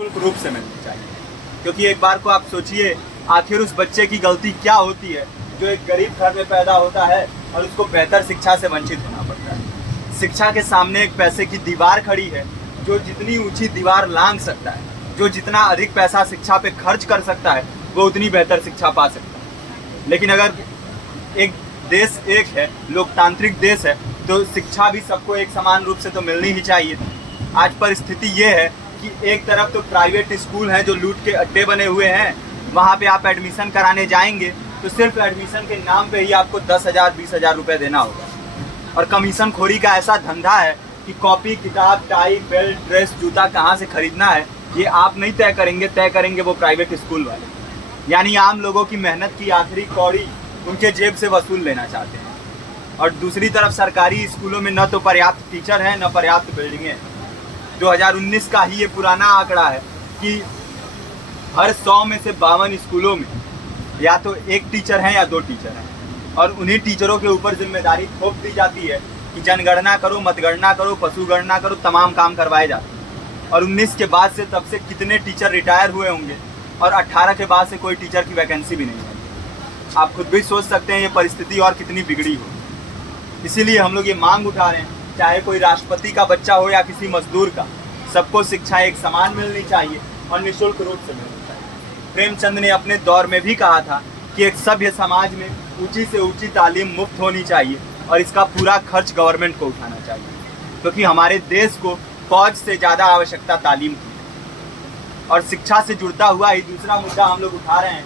निःशुल्क रूप से मिलनी चाहिए। क्योंकि एक बार को आप सोचिए, आखिर उस बच्चे की गलती क्या होती है जो एक गरीब घर में पैदा होता है और उसको बेहतर शिक्षा से वंचित होना पड़ता है। शिक्षा के सामने एक पैसे की दीवार खड़ी है, जो जितनी ऊंची दीवार लांघ सकता है, जो जितना अधिक पैसा शिक्षा पे खर्च कर सकता है, वो उतनी बेहतर शिक्षा पा सकता है। लेकिन अगर एक देश एक है, लोकतांत्रिक देश है, तो शिक्षा भी सबको एक समान रूप से तो मिलनी ही चाहिए। आज परिस्थिति ये है कि एक तरफ तो प्राइवेट स्कूल हैं जो लूट के अड्डे बने हुए हैं, वहाँ पे आप एडमिशन कराने जाएंगे तो सिर्फ एडमिशन के नाम पे ही आपको 10,000 20,000 रुपये देना होगा। और कमीशन खोरी का ऐसा धंधा है कि कॉपी, किताब, टाई, बेल्ट, ड्रेस, जूता कहाँ से खरीदना है ये आप नहीं तय करेंगे वो प्राइवेट स्कूल वाले। यानी आम लोगों की मेहनत की आखिरी कौड़ी उनके जेब से वसूल लेना चाहते हैं। और दूसरी तरफ सरकारी स्कूलों में न तो पर्याप्त टीचर हैं, न पर्याप्त बिल्डिंगें हैं। 2019 का ही ये पुराना आंकड़ा है कि हर 100 में से 52 स्कूलों में या तो एक टीचर है या 2 टीचर हैं। और उन्हीं टीचरों के ऊपर जिम्मेदारी थोप दी जाती है कि जनगणना करो, मतगणना करो, पशु गणना करो, तमाम काम करवाए जाते हैं। और 19 के बाद से तब से कितने टीचर रिटायर हुए होंगे और 18 के बाद से कोई टीचर की वैकेंसी भी नहीं है। आप खुद भी सोच सकते हैं ये परिस्थिति और कितनी बिगड़ी हो। इसीलिए हम लोग ये मांग उठा रहे हैं, चाहे कोई राष्ट्रपति का बच्चा हो या किसी मजदूर का, सबको शिक्षा एक समान मिलनी चाहिए और निःशुल्क रूप से मिलनी चाहिए। प्रेमचंद ने अपने दौर में भी कहा था कि एक सभ्य समाज में ऊंची से ऊंची तालीम मुफ्त होनी चाहिए और इसका पूरा खर्च गवर्नमेंट को उठाना चाहिए, क्योंकि हमारे देश को फौज से ज़्यादा आवश्यकता तालीम की है। और शिक्षा से जुड़ता हुआ ही दूसरा मुद्दा हम लोग उठा रहे हैं।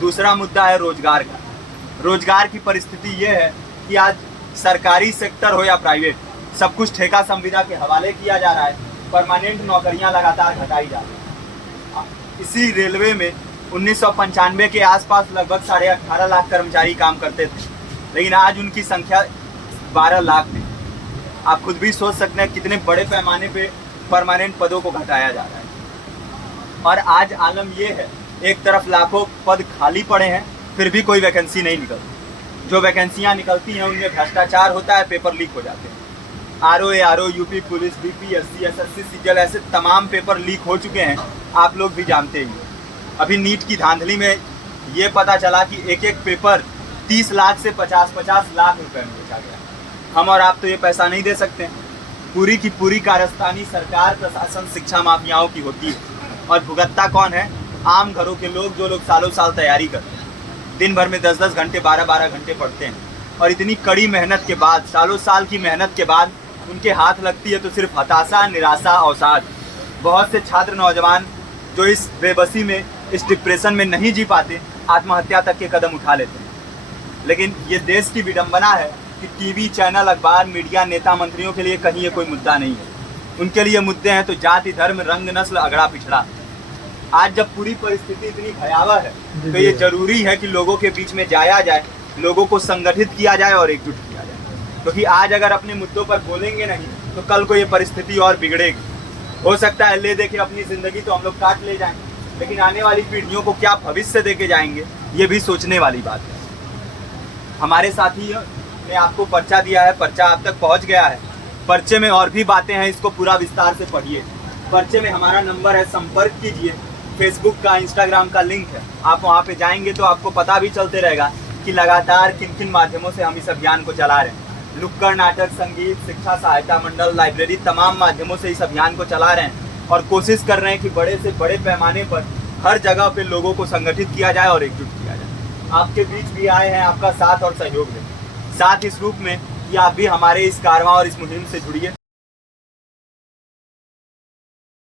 दूसरा मुद्दा है रोजगार का। रोजगार की परिस्थिति ये है कि आज सरकारी सेक्टर हो या प्राइवेट, सब कुछ ठेका संविदा के हवाले किया जा रहा है। परमानेंट नौकरियां लगातार घटाई जा रही हैं। इसी रेलवे में 1995 के आसपास लगभग 18.5 लाख कर्मचारी काम करते थे, लेकिन आज उनकी संख्या 12 लाख थी। आप खुद भी सोच सकते हैं कितने बड़े पैमाने पे परमानेंट पदों को घटाया जा रहा है। और आज आलम ये है, एक तरफ लाखों पद खाली पड़े हैं, फिर भी कोई वैकेंसी नहीं निकलती। जो वैकेंसियां निकलती हैं उनमें भ्रष्टाचार होता है, पेपर लीक हो जाते हैं। RO, UP police, BPSC, SSC, CGL, ऐसे तमाम पेपर लीक हो चुके हैं, आप लोग भी जानते ही हैं। अभी नीट की धांधली में ये पता चला कि एक एक पेपर 30 लाख से 50-50 लाख रुपए में बेचा गया। हम और आप तो ये पैसा नहीं दे सकते। पूरी की पूरी कारस्तानी सरकार, प्रशासन, शिक्षा माफियाओं की होती है। और भुगतता कौन है? आम घरों के लोग, जो लोग सालों साल तैयारी करते हैं, दिन भर में 10-10 घंटे, 12-12 घंटे पढ़ते हैं। और इतनी कड़ी मेहनत के बाद, सालों साल की मेहनत के बाद उनके हाथ लगती है तो सिर्फ हताशा, निराशा, अवसाद। बहुत से छात्र नौजवान जो इस बेबसी में, इस डिप्रेशन में नहीं जी पाते, आत्महत्या तक के कदम उठा लेते हैं। लेकिन ये देश की विडंबना है कि टीवी चैनल, अखबार, मीडिया, नेता, मंत्रियों के लिए कहीं ये कोई मुद्दा नहीं है। उनके लिए मुद्दे हैं तो जाति, धर्म, रंग, नस्ल, अगड़ा पिछड़ा। आज जब पूरी परिस्थिति इतनी भयावह है तो ये जरूरी है कि लोगों के बीच में जाया जाए, लोगों को संगठित किया जाए और एकजुट किया जाए। क्योंकि आज अगर अपने मुद्दों पर बोलेंगे नहीं तो कल को ये परिस्थिति और बिगड़ेगी। हो सकता है ले देके अपनी ज़िंदगी तो हम लोग काट ले जाएं, लेकिन आने वाली पीढ़ियों को क्या भविष्य देके जाएंगे, ये भी सोचने वाली बात है। हमारे साथी ने आपको पर्चा दिया है, पर्चा आप तक पहुँच गया है। पर्चे में और भी बातें हैं, इसको पूरा विस्तार से पढ़िए। पर्चे में हमारा नंबर है, संपर्क कीजिए। फेसबुक का, इंस्टाग्राम का लिंक है, आप वहाँ पे जाएंगे तो आपको पता भी चलते रहेगा कि लगातार किन किन माध्यमों से हम इस अभियान को चला रहे हैं। नुक्कड़ नाटक, संगीत, शिक्षा सहायता मंडल, लाइब्रेरी, तमाम माध्यमों से इस अभियान को चला रहे हैं और कोशिश कर रहे हैं कि बड़े से बड़े पैमाने पर हर जगह पे लोगों को संगठित किया जाए और एकजुट किया जाए। आपके बीच भी आए हैं आपका साथ और सहयोग दें। साथ इस रूप में कि आप भी हमारे इस कारवां और इस मुहिम से जुड़िए